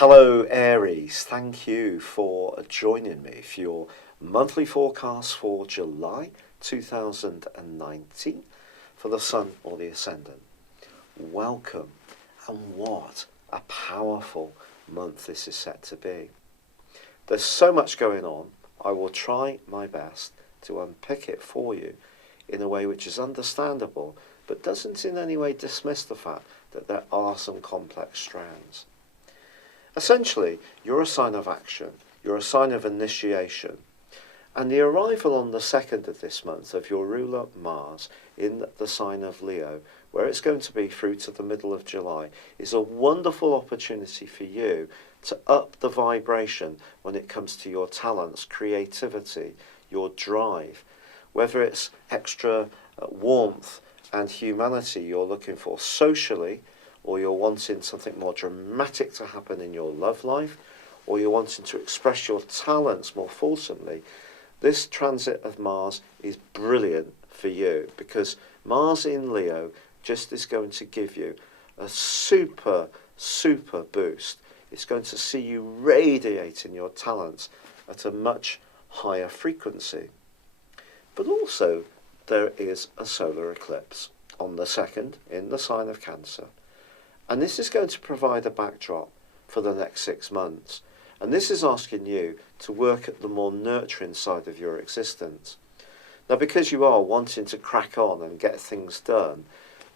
Hello Aries, thank you for joining me for your monthly forecast for July 2019 for the Sun or the Ascendant. Welcome, and what a powerful month this is set to be. There's so much going on, I will try my best to unpick it for you in a way which is understandable but doesn't in any way dismiss the fact that there are some complex strands. Essentially, you're a sign of action, you're a sign of initiation, and the arrival on the 2nd of this month of your ruler Mars in the sign of Leo, where it's going to be through to the middle of July, is a wonderful opportunity for you to up the vibration when it comes to your talents, creativity, your drive, whether it's extra warmth and humanity you're looking for socially, or you're wanting something more dramatic to happen in your love life, or you're wanting to express your talents more fulsomely. This transit of Mars is brilliant for you because Mars in Leo just is going to give you a super boost. It's going to see you radiating your talents at a much higher frequency. But also there is a solar eclipse on the 2nd in the sign of Cancer. And this is going to provide a backdrop for the next 6 months. And this is asking you to work at the more nurturing side of your existence. Now, because you are wanting to crack on and get things done,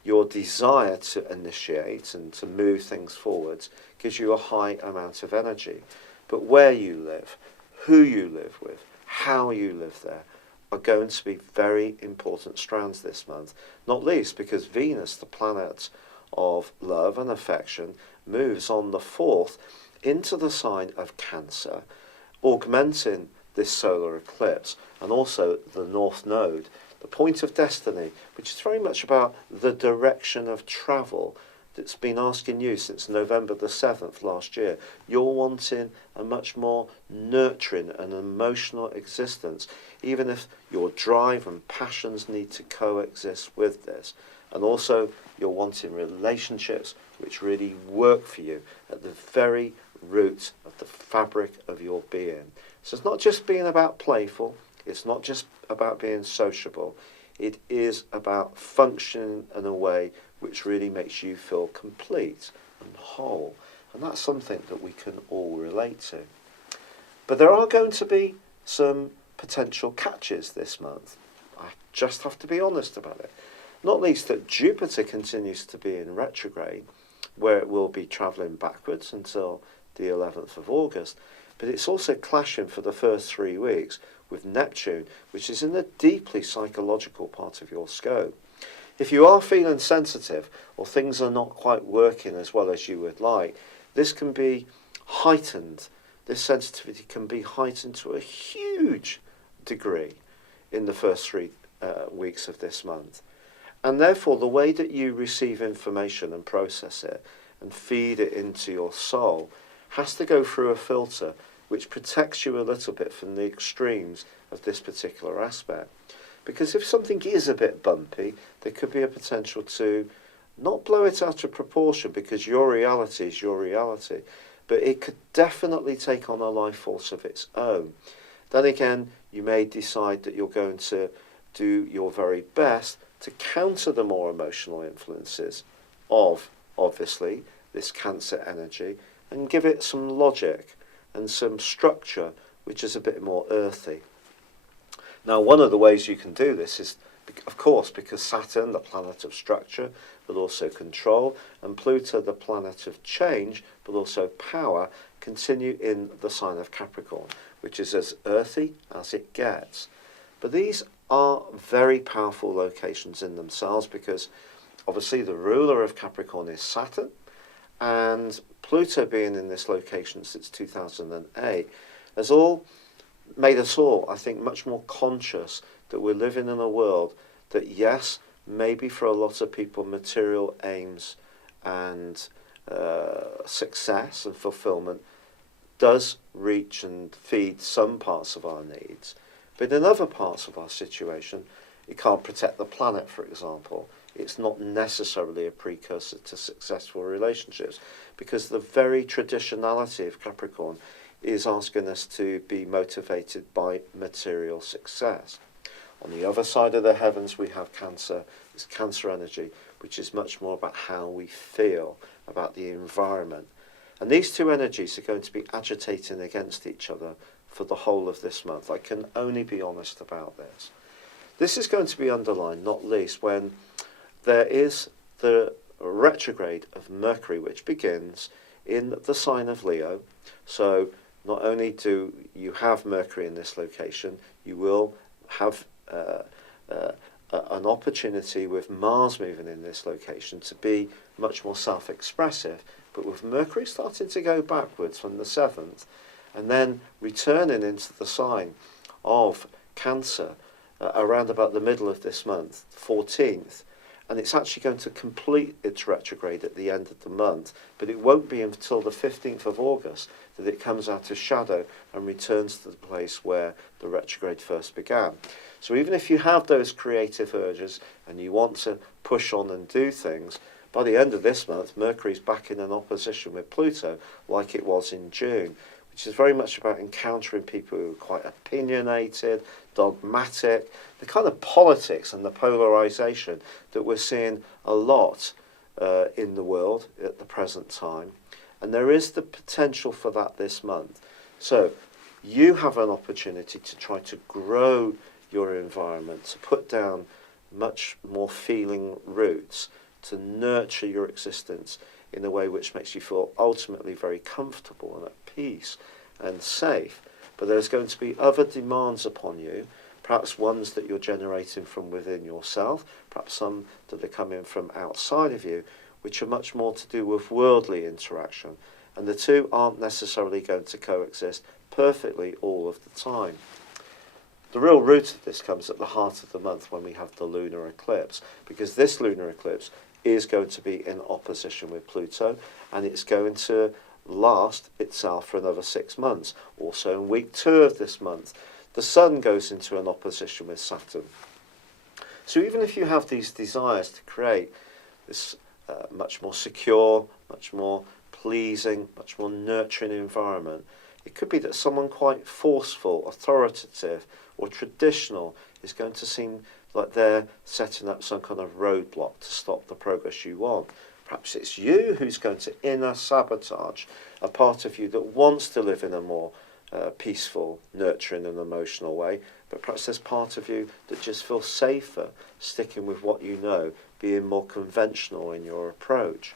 your desire to initiate and to move things forwards gives you a high amount of energy. But where you live, who you live with, how you live there, are going to be very important strands this month, not least because Venus, the planet of love and affection, moves on the 4th into the sign of Cancer, augmenting this solar eclipse and also the North Node, the point of destiny, which is very much about the direction of travel that's been asking you since November the 7th last year. You're wanting a much more nurturing and emotional existence, even if your drive and passions need to coexist with this. And also you're wanting relationships which really work for you at the very root of the fabric of your being. So it's not just being about playful, it's not just about being sociable, it is about functioning in a way which really makes you feel complete and whole. And that's something that we can all relate to. But there are going to be some potential catches this month. I just have to be honest about it. Not least that Jupiter continues to be in retrograde, where it will be travelling backwards until the 11th of August. But it's also clashing for the first 3 weeks with Neptune, which is in the deeply psychological part of your scope. If you are feeling sensitive or things are not quite working as well as you would like, this can be heightened. This sensitivity can be heightened to a huge degree in the first 3 weeks of this month. And therefore, the way that you receive information and process it and feed it into your soul has to go through a filter which protects you a little bit from the extremes of this particular aspect. Because if something is a bit bumpy, there could be a potential to not blow it out of proportion, because your reality is your reality, but it could definitely take on a life force of its own. Then again, you may decide that you're going to do your very best to counter the more emotional influences of, obviously, this Cancer energy and give it some logic and some structure which is a bit more earthy. Now, one of the ways you can do this is, of course, because Saturn, the planet of structure, but also control, and Pluto, the planet of change, but also power, continue in the sign of Capricorn, which is as earthy as it gets. But these are very powerful locations in themselves because obviously the ruler of Capricorn is Saturn, and Pluto being in this location since 2008 has all made us all, I think, much more conscious that we're living in a world that, yes, maybe for a lot of people material aims and success and fulfillment does reach and feed some parts of our needs. But in other parts of our situation, it can't protect the planet, for example. it's not necessarily a precursor to successful relationships, because the very traditionality of Capricorn is asking us to be motivated by material success. On the other side of the heavens, we have Cancer. It's Cancer energy, which is much more about how we feel about the environment. And these two energies are going to be agitating against each other for the whole of this month. I can only be honest about this. This is going to be underlined, not least, when there is the retrograde of Mercury, which begins in the sign of Leo. So not only do you have Mercury in this location, you will have an opportunity with Mars moving in this location to be much more self-expressive. But with Mercury starting to go backwards from the 7th and then returning into the sign of Cancer around about the middle of this month, 14th, and it's actually going to complete its retrograde at the end of the month, but it won't be until the 15th of August that it comes out of shadow and returns to the place where the retrograde first began. So even if you have those creative urges and you want to push on and do things, by the end of this month, Mercury's back in an opposition with Pluto like it was in June, which is very much about encountering people who are quite opinionated, dogmatic, the kind of politics and the polarisation that we're seeing a lot in the world at the present time. And there is the potential for that this month. So you have an opportunity to try to grow your environment, to put down much more feeling roots, to nurture your existence in a way which makes you feel ultimately very comfortable and at peace and safe. But there's going to be other demands upon you, perhaps ones that you're generating from within yourself, perhaps some that are coming from outside of you, which are much more to do with worldly interaction. And the two aren't necessarily going to coexist perfectly all of the time. The real root of this comes at the heart of the month when we have the lunar eclipse, because this lunar eclipse is going to be in opposition with Pluto, and it's going to last itself for another 6 months. Also in week 2 of this month, the Sun goes into an opposition with Saturn. So even if you have these desires to create this much more secure, much more pleasing, much more nurturing environment, it could be that someone quite forceful, authoritative, or traditional is going to seem like they're setting up some kind of roadblock to stop the progress you want. Perhaps it's you who's going to inner sabotage a part of you that wants to live in a more peaceful, nurturing and emotional way, but perhaps there's part of you that just feels safer sticking with what you know, being more conventional in your approach.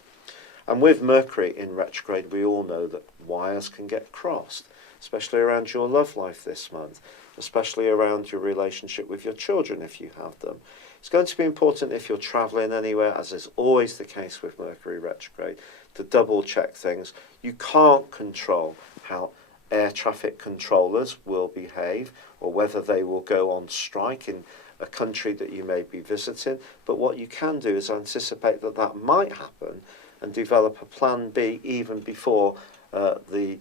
And with Mercury in retrograde, we all know that wires can get crossed, especially around your love life this month, especially around your relationship with your children if you have them. It's going to be important if you're travelling anywhere, as is always the case with Mercury retrograde, to double check things. You can't control how air traffic controllers will behave or whether they will go on strike in a country that you may be visiting, but what you can do is anticipate that that might happen and develop a plan B even before the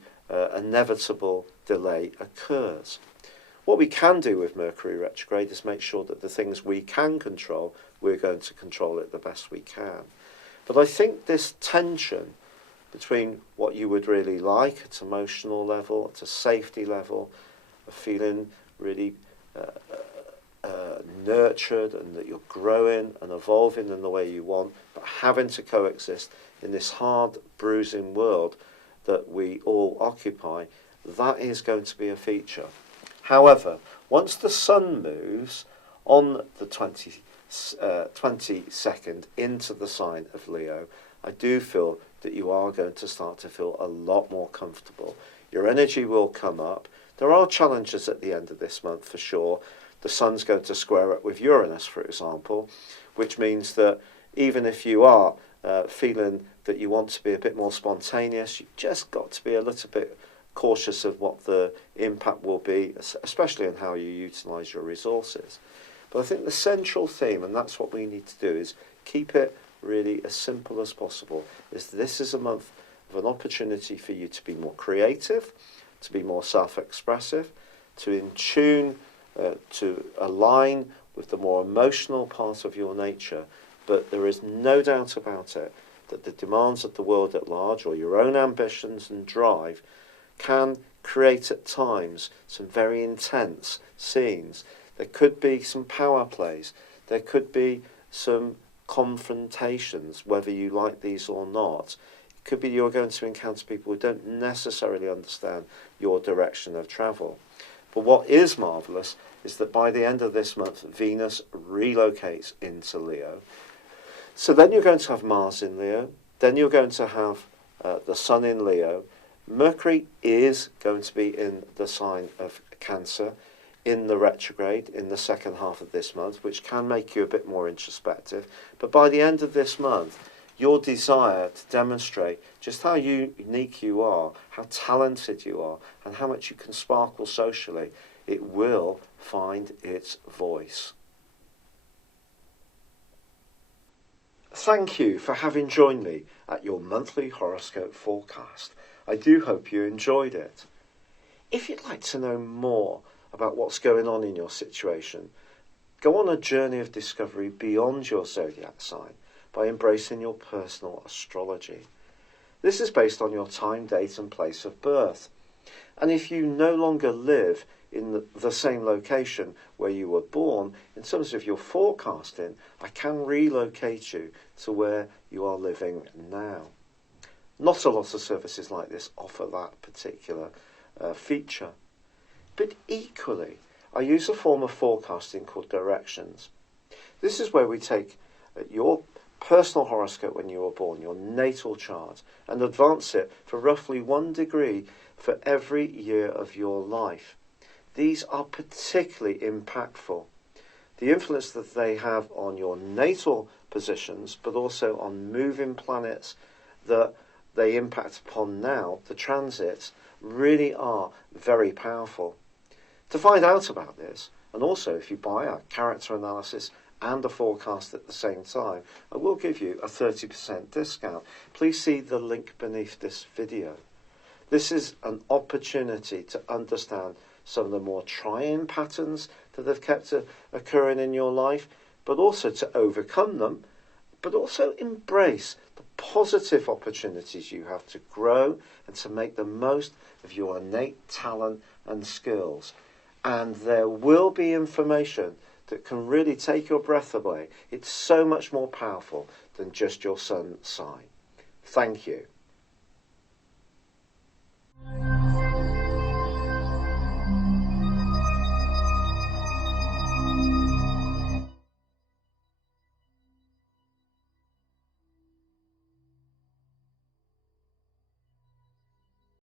inevitable delay occurs. What we can do with Mercury retrograde is make sure that the things we can control, we're going to control it the best we can. But I think this tension between what you would really like at emotional level, at a safety level, of feeling really nurtured and that you're growing and evolving in the way you want, but having to coexist in this hard, bruising world that we all occupy, that is going to be a feature. However, once the Sun moves on the 22nd into the sign of Leo, I do feel that you are going to start to feel a lot more comfortable. Your energy will come up. There are challenges at the end of this month for sure. The Sun's going to square up with Uranus, for example, which means that even if you are feeling that you want to be a bit more spontaneous, you've just got to be a little bit cautious of what the impact will be, especially in how you utilise your resources. But I think the central theme, and that's what we need to do, is keep it really as simple as possible. This is a month of an opportunity for you to be more creative, to be more self-expressive, to in tune, to align with the more emotional part of your nature, but there is no doubt about it that the demands of the world at large, or your own ambitions and drive, can create at times some very intense scenes. There could be some power plays. There could be some confrontations, whether you like these or not. It could be you're going to encounter people who don't necessarily understand your direction of travel. But what is marvellous is that by the end of this month, Venus relocates into Leo. So then you're going to have Mars in Leo. Then you're going to have the Sun in Leo. Mercury is going to be in the sign of Cancer in the retrograde in the second half of this month, which can make you a bit more introspective. But by the end of this month, your desire to demonstrate just how unique you are, how talented you are, and how much you can sparkle socially, it will find its voice. Thank you for having joined me at your monthly horoscope forecast. I do hope you enjoyed it. If you'd like to know more about what's going on in your situation, go on a journey of discovery beyond your zodiac sign by embracing your personal astrology. This is based on your time, date and place of birth. And if you no longer live in the same location where you were born, in terms of your forecasting, I can relocate you to where you are living now. Not a lot of services like this offer that particular feature. But equally, I use a form of forecasting called directions. This is where we take your personal horoscope when you were born, your natal chart, and advance it for roughly 1 degree for every year of your life. These are particularly impactful. The influence that they have on your natal positions, but also on moving planets that they impact upon now, the transits, really are very powerful. To find out about this, and also if you buy a character analysis and a forecast at the same time, I will give you a 30% discount. Please see the link beneath this video. This is an opportunity to understand some of the more trying patterns that have kept occurring in your life, but also to overcome them, but also embrace the positive opportunities you have to grow and to make the most of your innate talent and skills. And there will be information that can really take your breath away. It's so much more powerful than just your sun sign. Thank you.